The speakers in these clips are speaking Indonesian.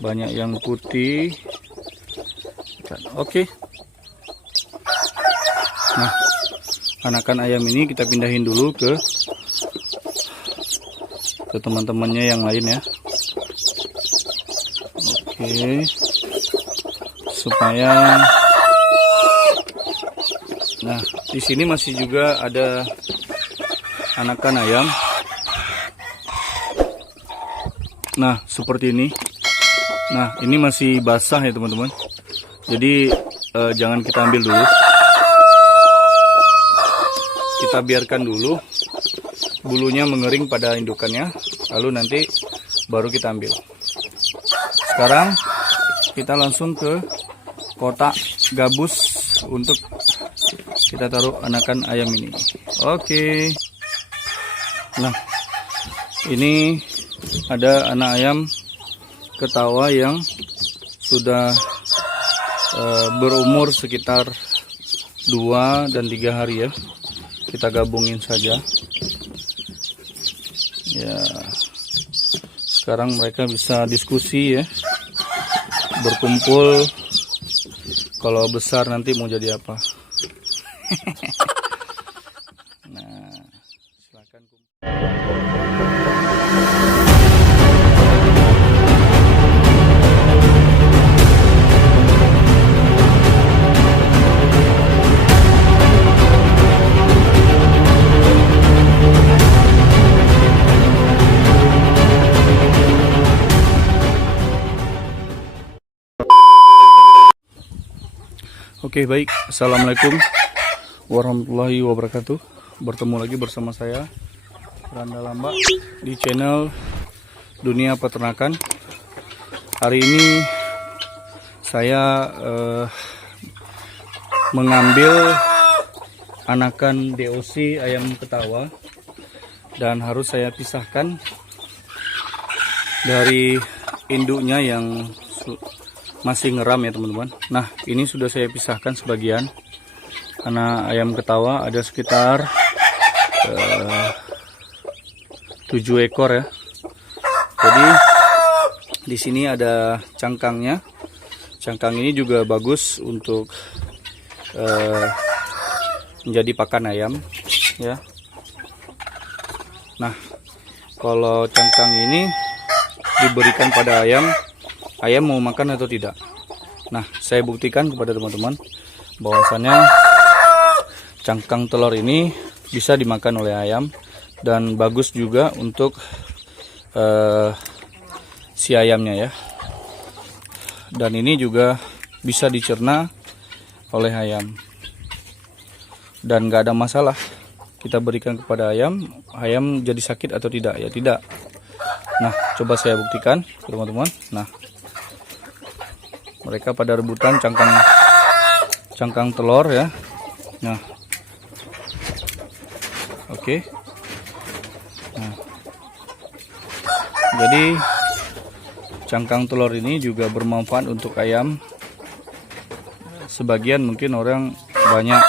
banyak yang putih. Oke. Nah, anakan ayam ini kita pindahin dulu ke teman-temannya yang lain ya. Oke. Supaya nah, di sini masih juga ada anakan ayam. Nah, seperti ini. Nah, ini masih basah ya teman-teman. Jadi jangan kita ambil dulu. Kita biarkan dulu bulunya mengering pada indukannya, lalu nanti baru kita ambil. Sekarang kita langsung ke kotak gabus untuk kita taruh anakan ayam ini. Oke. Nah, ini ada anak ayam ketawa yang sudah berumur sekitar 2 dan 3 hari ya. Kita gabungin saja ya. Sekarang mereka bisa diskusi ya, berkumpul kalau besar nanti mau jadi apa. Nah, silakan. Oke, baik. Assalamualaikum warahmatullahi wabarakatuh. Bertemu lagi bersama saya, Randa Lamba, di channel Dunia Peternakan. Hari ini saya mengambil anakan DOC ayam ketawa dan harus saya pisahkan dari induknya yang masih ngeram ya teman-teman. Nah, ini sudah saya pisahkan sebagian. Anak ayam ketawa ada sekitar 7 ekor ya. Jadi di sini ada cangkangnya. Cangkang ini juga bagus untuk menjadi pakan ayam ya. Nah, kalau cangkang ini diberikan pada ayam mau makan atau tidak. Nah, saya buktikan kepada teman-teman bahwasannya cangkang telur ini bisa dimakan oleh ayam dan bagus juga untuk si ayamnya ya. Dan ini juga bisa dicerna oleh ayam dan nggak ada masalah kita berikan kepada ayam jadi sakit atau tidak ya, tidak. Nah, coba saya buktikan teman-teman. Nah, mereka pada rebutan cangkang telur ya. Nah, oke. Nah, jadi cangkang telur ini juga bermanfaat untuk ayam. Sebagian mungkin orang banyak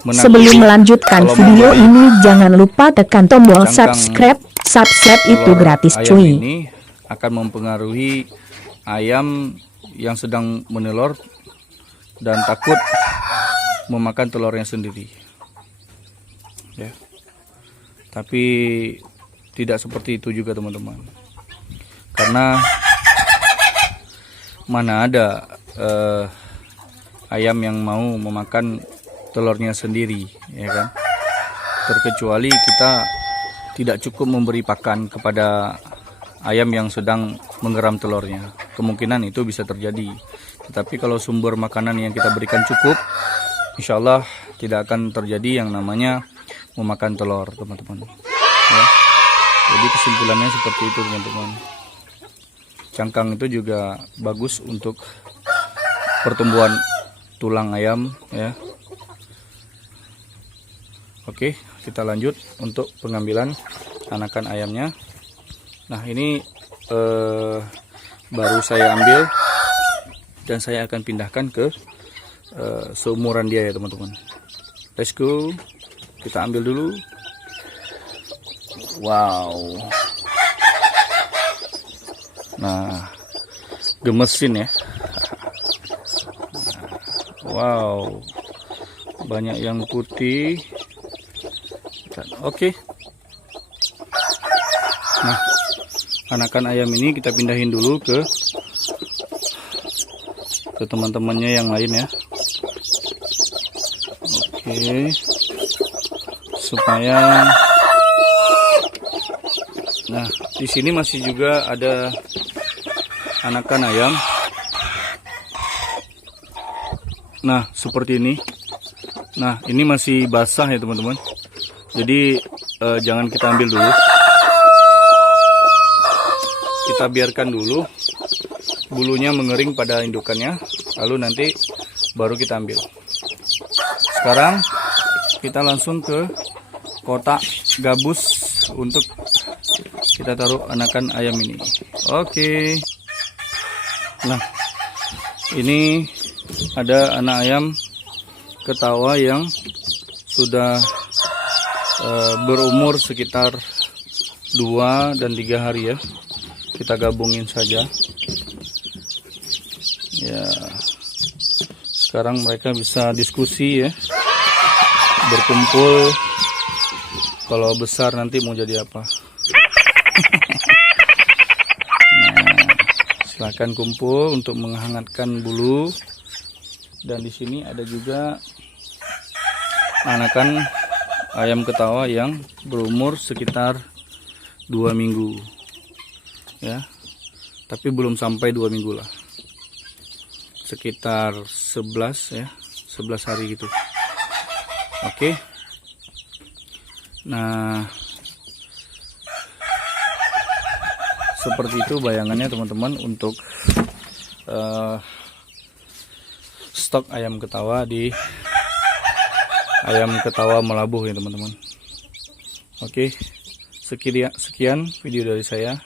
sebelum melanjutkan video ini jangan lupa tekan tombol subscribe. Subscribe itu gratis cuy. Ini akan mempengaruhi ayam yang sedang menelur dan takut memakan telurnya sendiri ya. Tapi tidak seperti itu juga teman-teman, karena mana ada ayam yang mau memakan telurnya sendiri ya kan, terkecuali kita tidak cukup memberi pakan kepada ayam yang sedang menggeram telurnya. Kemungkinan itu bisa terjadi. Tetapi kalau sumber makanan yang kita berikan cukup, insya Allah tidak akan terjadi yang namanya memakan telur teman-teman ya. Jadi kesimpulannya seperti itu teman-teman. Cangkang itu juga bagus untuk pertumbuhan tulang ayam ya. Oke, kita lanjut untuk pengambilan anakan ayamnya. Nah, ini baru saya ambil dan saya akan pindahkan ke seumuran dia ya teman-teman. Let's go. Kita ambil dulu. Wow. Nah, gemesin ya. Wow, banyak yang putih. Oke. Nah, anakan ayam ini kita pindahin dulu ke teman-temannya yang lain ya. Oke, supaya nah di sini masih juga ada anakan ayam. Nah, seperti ini. Nah, ini masih basah ya teman-teman. Jadi jangan kita ambil dulu. Kita biarkan dulu bulunya mengering pada indukannya, lalu nanti baru kita ambil. Sekarang kita langsung ke kotak gabus untuk kita taruh anakan ayam ini. Oke. Nah, ini ada anak ayam ketawa yang sudah berumur sekitar 2 dan 3 hari ya. Kita gabungin saja. Ya, sekarang mereka bisa diskusi ya, berkumpul. Kalau besar nanti mau jadi apa? Nah, silakan kumpul untuk menghangatkan bulu. Dan di sini ada juga anakan ayam ketawa yang berumur sekitar 2 minggu ya, tapi belum sampai 2 minggu lah, sekitar 11 ya, 11 hari gitu. Oke. Nah, seperti itu bayangannya teman-teman untuk stok ayam ketawa di ayam ketawa Melabuh ya teman-teman. Oke, sekian video dari saya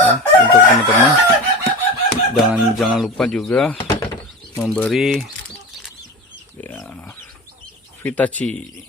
ya, untuk teman-teman. Dan jangan lupa juga memberi ya, Vitaci